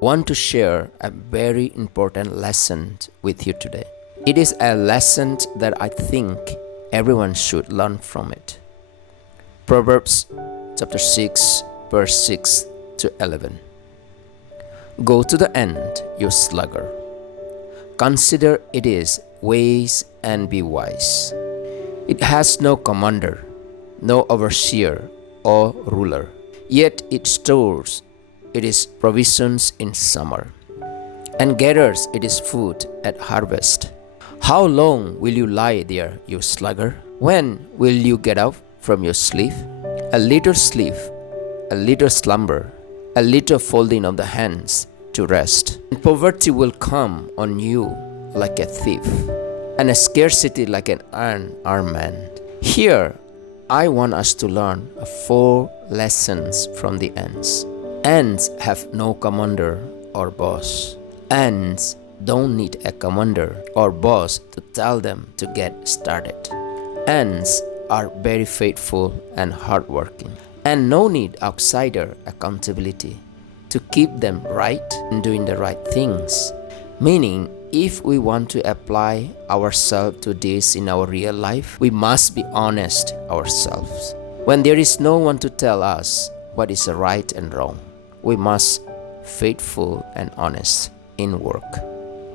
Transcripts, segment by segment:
want to share a very important lesson with you today. It is a lesson that I think everyone should learn from it. Proverbs chapter 6, verse 6 to 11. Go to the end, you sluggard. Consider its ways and be wise. It has no commander, no overseer or ruler, yet it stores its provisions in summer, and gathers its food at harvest. How long will you lie there, you sluggard? When will you get up from your sleep? A little sleep, a little slumber, a little folding of the hands to rest. And poverty will come on you like a thief, and a scarcity like an unarmed man. Here, I want us to learn 4 lessons from the ants. Ants have no commander or boss. Ants don't need a commander or boss to tell them to get started. Ants are very faithful and hardworking, and no need outsider accountability to keep them right and doing the right things. Meaning, if we want to apply ourselves to this in our real life, we must be honest ourselves. When there is no one to tell us what is right and wrong, we must faithful and honest in work.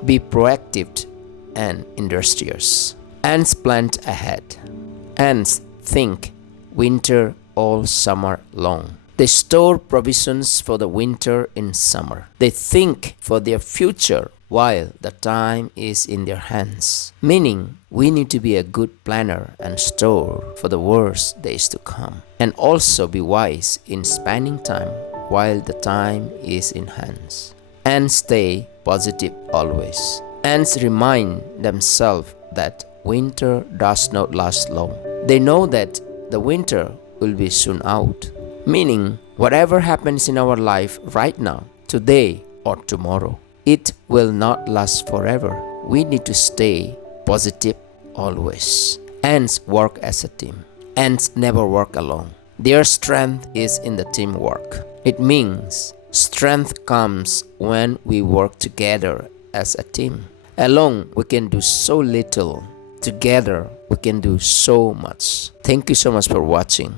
Be proactive and industrious. Ants plant ahead. Ants think winter all summer long. They store provisions for the winter in summer. They think for their future while the time is in their hands. Meaning, we need to be a good planner and store for the worst days to come. And also be wise in spending time while the time is in hands. And stay positive always. Ants remind themselves that winter does not last long. They know that the winter will be soon out. Meaning, whatever happens in our life right now, today or tomorrow, it will not last forever. We need to stay positive always. Ants work as a team. Ants never work alone. Their strength is in the teamwork. It means strength comes when we work together as a team. Alone, we can do so little. Together, we can do so much. Thank you so much for watching.